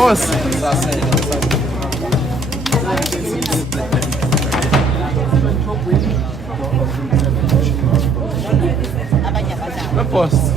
boss. The boss.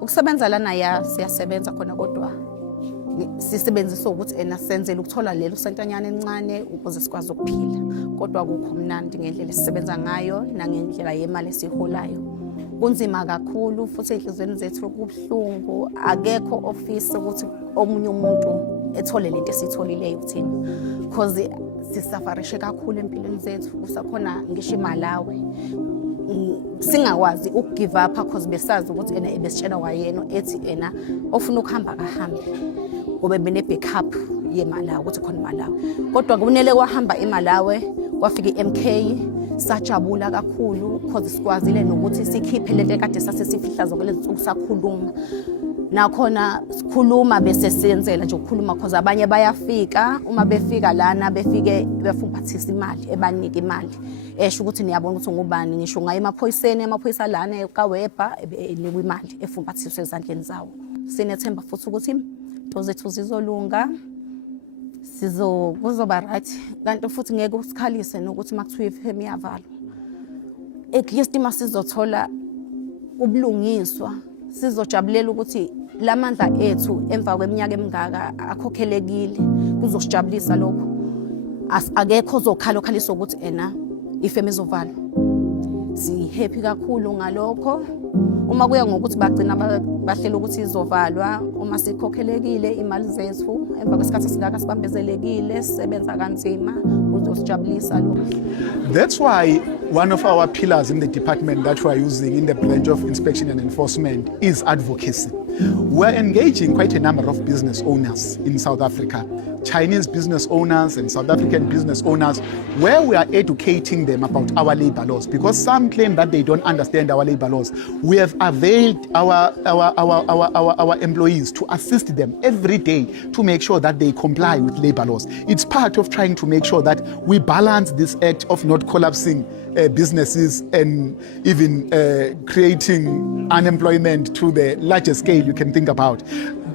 Ukusebenza lana ya siyasebenza khona kodwa sisebenzisa ukuthi senzele ukuthola lelo sentanyana encane ukuze sikwazi ukuphila kodwa kukho mnandi ngendlela esisebenza ngayo nangendlela yemali esiholayo kunzima kakhulu futhi enhlizweni zethu kubhlungu akekho office ukuthi omunye umuntu ethole lento esitholileyo kuthina because sisafarishe kakhulu empilweni zethu kusakhona ngisho imalawe singakwazi ukugive up because besazi ukuthi besitshela wayena ethi ofuna ukuhamba kahambe kube bene backup yemalawi ukuthi khona imalawi kodwa kunele kwahamba imalawi kwafika iMK sajabula kakhulu because sikwazile nokuthi sikhiphe lento ekade sasesifihla zonke lezi nsuku sakhuluma nakhona sikhuluma bese siyenzela nje ukukhuluma because abanye bayafika uma befika lana befike befumbathisa imali ebanika imali esho ukuthi niyabona ukuthi ngubani ngisho ngaye amaphoyisa lana eKaweba enikwa imali efumbathiswe ezandleni zawo sinethemba futhi ukuthi into zethu zizolunga kuzoba right kanti futhi ngeke usikhalise nokuthi makuthiwa ifem iyavalwa ekuyistima sizothola ubulungiswa sizojabulela ukuthi lamandla ethu emva kweminyaka emingaka akhokhelekile kuzosijabulisa lokho akekho ozokhalisa ukuthi ifem izovalwa si happy kakhulu ngalokho uma kuya ngokuthi bagcina bahlela ukuthi izovalwa uma sikhokhelekile imali zethu emva kwesikhathi singaka sibambezelekile sisebenza kanzima kuzosijabulisa lokho. That's why one of our pillars in the department that we are using in the branch of inspection and enforcement is advocacy. We're engaging quite a number of business owners in South Africa, Chinese business owners and South African business owners, where we are educating them about our labor laws, because some claim that they don't understand our labor laws. We have availed our employees to assist them every day to make sure that they comply with labor laws. It's part of trying to make sure that we balance this act of not collapsing businesses and even creating unemployment to the largest scale you can think about.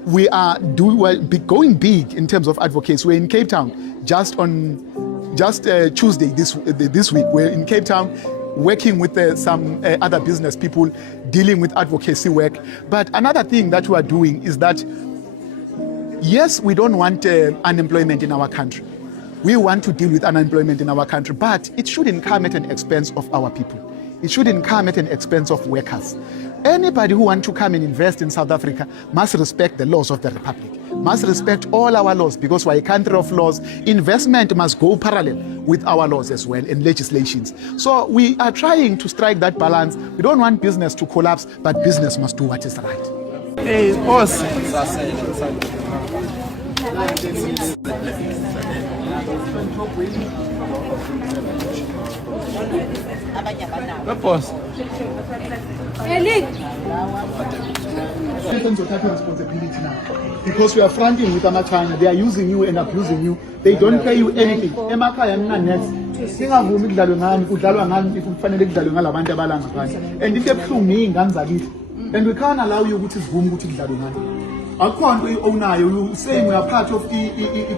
We are going big in terms of advocacy. We're in Cape Town just Tuesday this week. We're in Cape Town working with some other business people dealing with advocacy work. But another thing that we are doing is that, yes, we don't want unemployment in our country. We want to deal with unemployment in our country, but it shouldn't come at an expense of our people. It shouldn't come at an expense of workers. Anybody who wants to come and invest in South Africa must respect the laws of the Republic, must respect all our laws, because we're a country of laws. Investment must go parallel with our laws as well and legislations. So we are trying to strike that balance. We don't want business to collapse, but business must do what is right. Hey, boss. The boss. Citizens will take responsibility now. Because we are fronting with China, they are using you and abusing you. They don't pay you anything. Emakhaya mnanets. Singavumi kudlalwe ngani, kudlalwa ngani if kufanele kudlalwe ngalabantu abalanga ngaphandle. And into ebuhlungu ingane zakithi. And we can't allow you ukuthi sivume ukuthi kudlalwe ngani. Akhona ownayo, you saying we are part of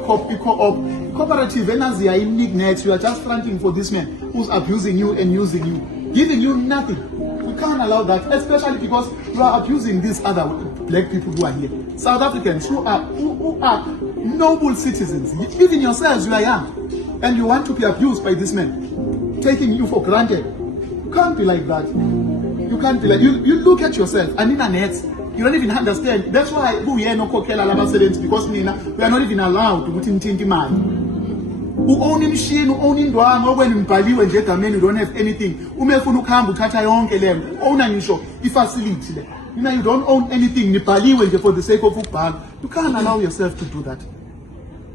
co-op cooperative enaziya imnignet. You are just fronting for this man who's abusing you and using you, giving you nothing. We can't allow that, especially because you are abusing these other black people who are here. South Africans who are noble citizens. Even yourselves, you are young. And you want to be abused by this man, taking you for granted. You can't be like that. You can't be like, you look at yourself, and in a net, you don't even understand. That's why we are not because we are not even allowed to put in money. Who own machine, who own indwanga, when in Bali when you don't have anything. Umefunu kambu kata yonke lem. Own nisho, facility. You don't own anything. Nepali when for the sake of football. You can't allow yourself to do that.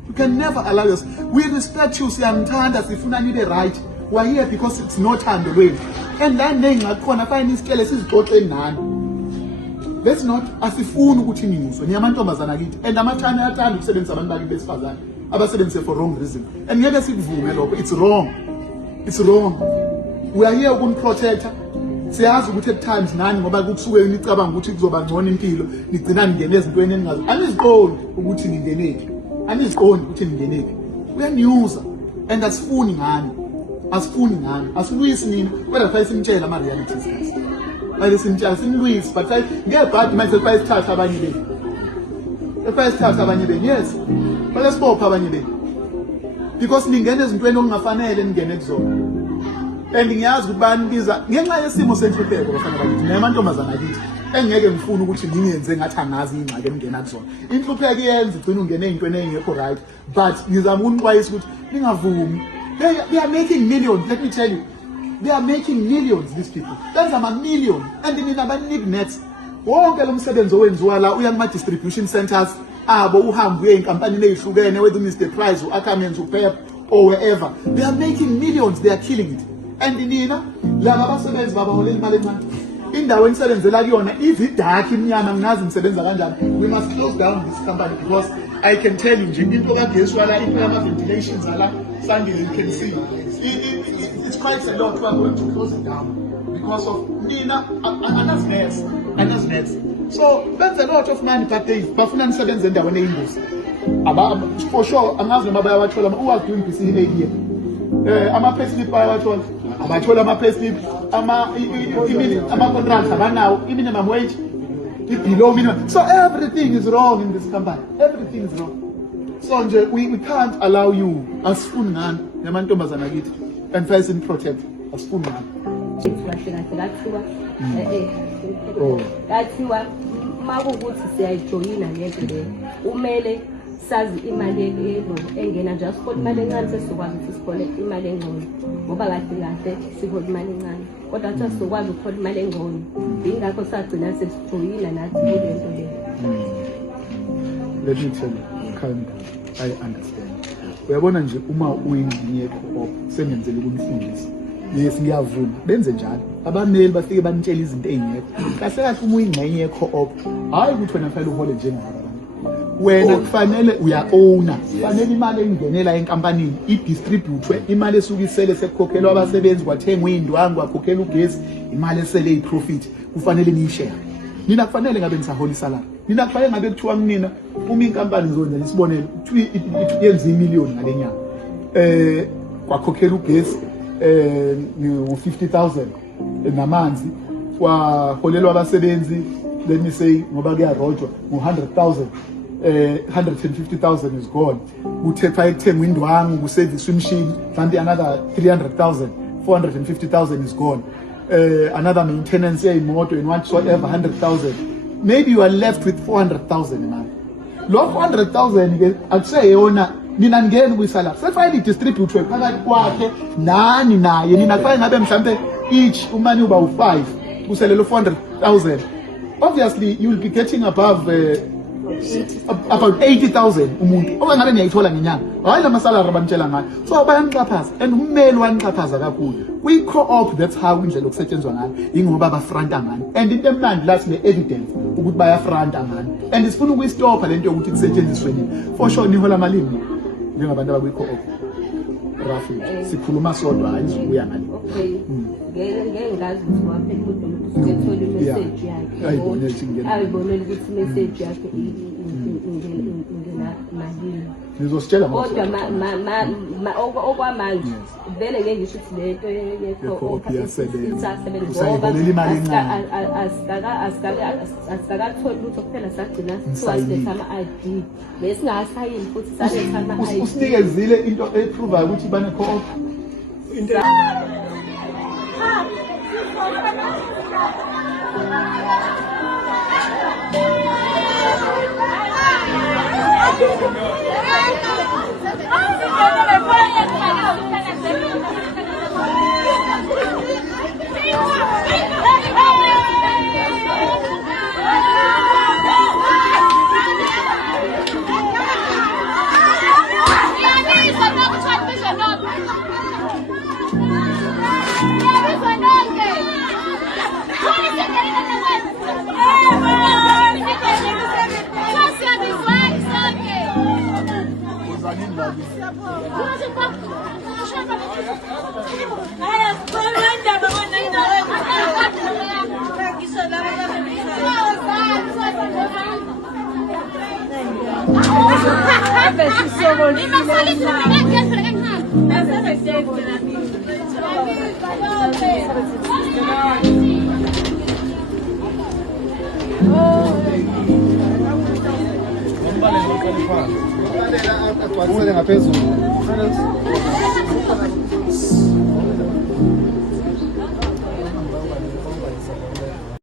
You can never allow yourself. We respect you, say I'm tired as if you need a right. We're here because it's not time the way. And then they are going to find this careless is totally none. That's not asifuni ukuthi niyizwe niyamantombazana kithi and amathana ayathanda ukusebenza abantu bakithi besifazane abasebenze for wrong reason and ngeke sikuvume lokho. It's wrong. We are here ukuniprotecta. Siyazi ukuthi at times nani ngoba kusuke nicabanga ukuthi kuzoba ngcono impilo nigcina ningene ezintweni eningazi aniziqondi ukuthi ningenephi uyaniyuza and asifuni ngani asilwisi nini kodwa kufanele simtshele ama-realities But simlwisi but ngebhadi manje sesifayisithatha abanye benu yes but sibopha abanye benu because ningene ezintweni okungafanele ningene kuzona and ngiyazi ukuthi banibiza ngenxa yesimo senhlupheko bafana bakithi namantombazana akithi engeke ngifune ukuthi ngingenze ngathi angazi ingxaki engena kuzona inhlupheko iyenza igcina ungene ezintweni ezingekho right but ngizama ukunixwayisa ukuthi ningavumi. They are making millions, let me tell you. They are making millions, these people. That's a million. And in nets. Wonke lo msebenzi owenziwa la uya kuma distribution centers abo uhambe inkampani leyihlukene whether Mr Price or Ackermans or Pep or wherever. They are making millions, they are killing it. And nina laba abasebenzi babaholela imali encane. Indawo enisebenzela kuyona ividark imnyama ngingazi nisebenza kanjani. We must close down this company because I can tell you nje into kageswa la into yama ventilations ala Sunday you can see. It's quite a lot. We are going to close it down because of Nina and that's nets. So that's a lot of money per day. Bafuna nisebenze endaweni eyingozi. For sure, angazi noma bayawathola who are doing this in a year. Ama-payslip bayawathola. Abathola ama-payslip, ama-contracts abanawo, i-minimum wage, below minimum. So everything is wrong in this company. Everything is wrong. So nje, we can't allow you asifuni ngani namantombazana kithi and first in protect asifuni ngani. Kathiwa makuwukuthi siyayijoyina lento le umele sazi imali engena nje asikhona imali encane sesizokwazi ukuthi sikhole imali engcono ngoba kahle sikhole imali encane kodwa athi sizokwazi ukuthola imali engcono ingakho sagcina sesijoyina nathi kulento le. Let me tell you, Kanda, I understand. Uyabona nje uma uyingxenye ye-co-op sengenzele ukunifundisa. Yes, ngiyavuma benze njalo abameli bafike banitshela izinto ezingekho kahle kahle uma uyingxenye ye-co-op hayi ukuthi wena kufanele uhole njengabo wena kufanele uya-owna kufanele imali engenela enkampanini idistributwe imali esuke isele sekukhokhelwa abasebenzi kwathengwa iy'ndwangu kwakhokhelwa ugesi imali esele iyiprofit kufanele niyishare. Nina kufanele ngabe nisahola isalari nina kufanele ngabe kuthiwa nina uma inkampani zonzela isibonelo yenza imiliyoni ngale nyanga kwakhokhela ugesi u-50,000 namanzi kwaholelwa abasebenzi let me say ngoba kuyarojwa ngo-100,000 150,000 is gone. Kuthethwa ekuthengwa indwangu kuservice imshini mhlawumbe another 300,000 450,000 is gone. Another maintenance yeyimoto and whatsoever 100,000. Maybe you are left with 400,000 imali. Lo 400,000 ke akuseyona nina ngeni kuyisalary sefayile distributwe phakathi kwakhe nani naye nina kufanele ngabe mhlambe each umani uba u5 kuselelo 400,000. Obviously you will be getting above about 80,000 umuntu okungabe niyayithola ngenyanga hayi la masalary abanitshela ngayo so bayanixhaphaza and ummeli wanixhaphaza kakhulu kwi-co-op that's how indlela yokusetshenzwa ngayo ingoba bafranta ngani and into emnandi la sine-evidence ukuthi bayafranta ngani and sifuna ukuyistopha lento yokuthi kusetshenziswe nini for sure nihola malini njengabantu abakwi-co-op roughly sikhuluma sodwa hayi sibuya ngani okay ngeke ngazi ukuthi waphela umuntu ukuthola imessage yakhe ayibonela ukuthi imessage yakhe ingena malini nizositshela kodwa okwamanje vele ngeke ngisho ukuthi lento ye-co-op iyasebenza asikakatholi lutho kuphela sagcina siwaletha ama-ID besingasayini futhi saletha ama-ID usinikezile into eprovayo ukuthi bane-co-op ngaphezulu